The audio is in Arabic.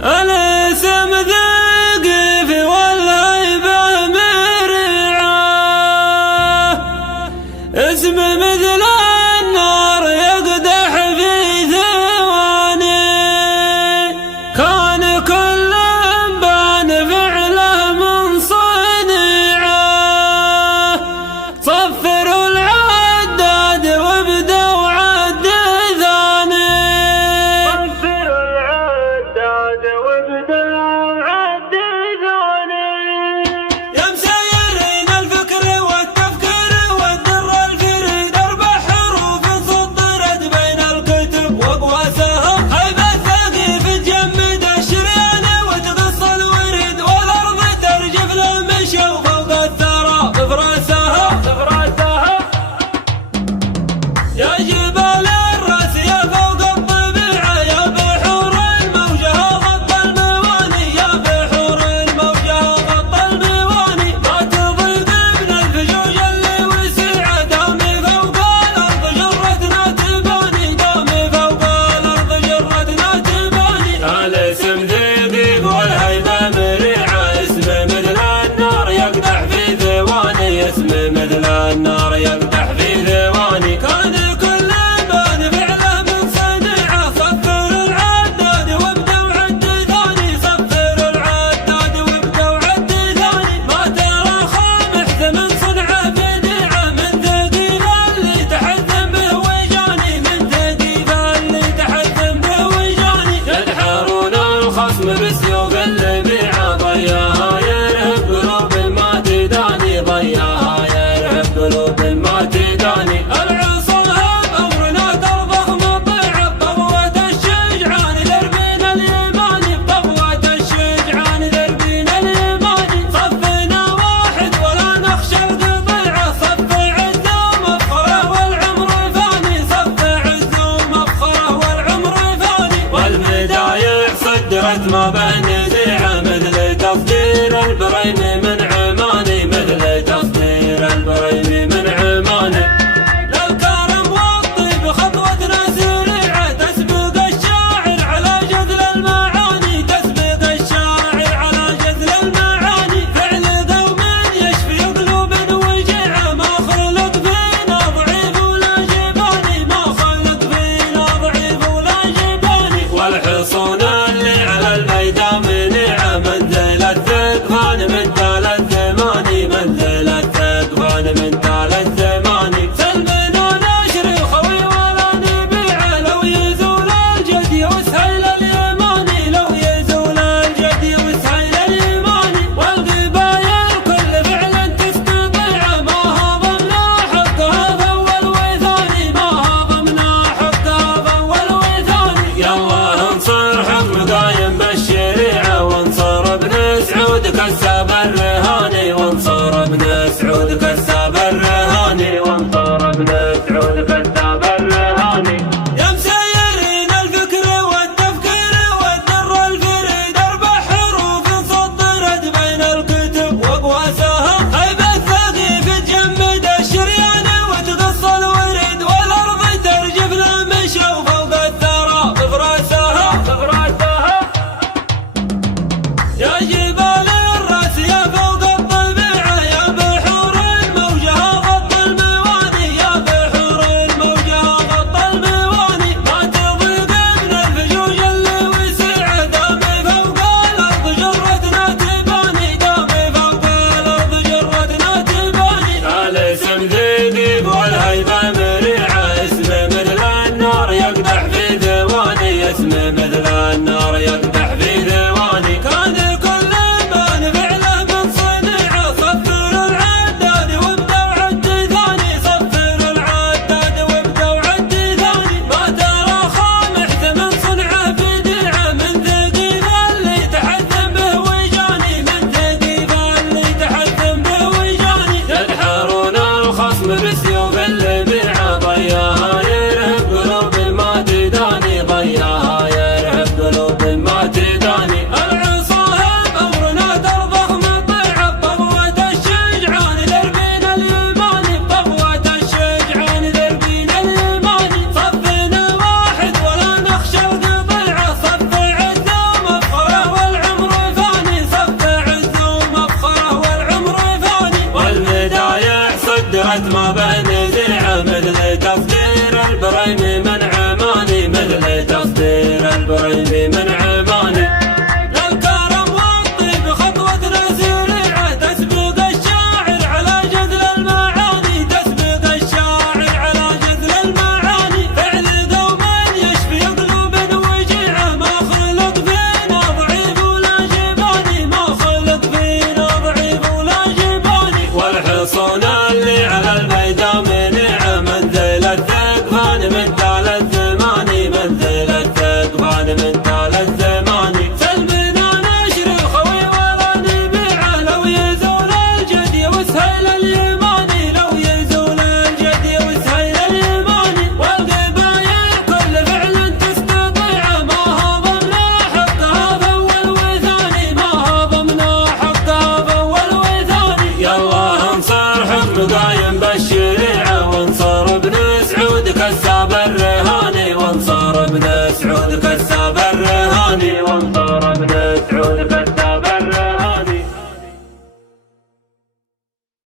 الاسم ثقيف والهيبة مرعاه، اسم مثل النار يقدح في ثواني، كان كل بان فعله من صنيعه، صفروا العداد وابدوا عد ثاني، صفروا العداد وابدوا عد ثاني. يا مسيرين الفكر والتفكير والدر الفريد، اربع حروف صدرت بين الكتب واقواسها، هيبة ثقيف تجمد الشريان وتغص الوريد، والارض ترجف له مشى وفوق الثرى بفراسها. يا جبال الراس يا فوق الطبيعة، يا بحور الموجة غط المواني، يا بحور الموجة غط المواني، ما تضيق من الفجوج اللي وسعة، دامي فوق الأرض جرتنا تباني، دامي فوق الأرض جرتنا تباني. الاسم ثقيف والهيبة مريعة، اسمه مثل النار يقدح في ثواني، اسمه مثل النار يقدح في ثواني، كان كل بان فعله من صنيعه، صفروا العداد وابدوا عد ثاني، صفروا العداد وابدوا عد ثاني، ما ترى خامح من صنعه بديعه، من ثقيف اللي تحزن به وجاني، من ثقيف اللي تحزن به وجاني. يدحرون الخصم بسيوف اللبيعه، ضياها يرهب قلوب ما تداني، ضياها يرهب قلوب ما تداني. العصا هب امرنا ترضخ مطيعه، بطوة الشجعان دربنا اليماني، بطوة الشجعان دربنا اليماني، صفنا واحد ولا نخشى القطيعه، صف عزوم مفخره والعمر فاني، صف عزوم مفخره والعمر فاني. والمدايع صدرت ما بين نزيعه، مثل تصدير البريم من عماني، مثل تصدير البريم من عماني. للكرم والطيب خطوتنا سريعه، تسبق الشاعر على جذل المعاني، تسبق الشاعر على جذل المعاني، فعل قوم يشفي قلوب وجيعه، ما خلق فينا ضعيف ولا جباني، ما خلق فينا ضعيف ولا جباني. والحصون اللي على البيداء منيعه، منزل الثقفان من تال الزماني، منزل الثقفان من تال الزماني، سلمنا نشري خوي ولا نبيعه، لو يزول الجدي وسهيل اليماني، لو يزول الجدي وسهيل اليماني. والقبايل كل فعل تستطيعه، ما هضمنا حقها فاول وثاني، ما هضمنا حقها فاول وثاني. يلا انصر حكم قايم بالشريعه، وانصر ابن سعود كساب الرهاني، وانصر ابن سعود كساب الرهاني، وانصر ابن سعود كساب الرهاني. يا مسيرين الفكر والتفكير والدر الفريد، اربع حروف صدرت بين الكتب واقواسها، هيبة ثقيف تجمد الشريان وتغص الوريد، والارض ترجف له مشى وفوق الثرى بفراسها. يا جبال الراس يا فوق الطبيعة، يا بحور الموجة غط المواني، يا بحور الموجة غط المواني، ما تضيق من الفجوج اللي وسعه، دامي فوق الأرض جرتنا تباني، دامي فوق الأرض جرتنا تباني. الاسم ثقيف والهيبة مريعة، اسمه مثل النار يقدح في ثواني، اسمه مثل النار يقدح في ثواني، كان كل بان فعله من صنيعه، صفروا العداد وابدوا عد ثاني، صفروا العداد وابدوا عد ثاني، ما ترى خامح من صنعه بديعه، من ثقيف اللي تحزن به وجاني، من ثقيف اللي تحزن به وجاني. يدحرون الخصم بسيوف اللبيعه، ضياها يرهب قلوب ما تداني، ضياها يرهب بريمي من عماني. للكرم والطيب خطوتنا سريعة تسبق الشاعر على جذل المعاني، تسبق الشاعر على جذل المعاني. فعل دوم يشفي قلوب وجيعة، ما خلق فينا ضعيف ولا جباني، ما خلق فينا ضعيف ولا جباني. والحصون اللي على البيداء منيعة، منزل الثقفان من تال الزماني، منزل الثقفان من تال الزماني. سلمنا نشر الخوي ولا نبيعه، لو يزول الجدي وسهيل اليماني، لو يزول الجدي وسهيل اليماني. والقبايل كل فعل تستطيعه، ما هضمنا حقها فاول وثاني، ما هضمنا حقها فاول وثاني. يلا انصر حكم قايد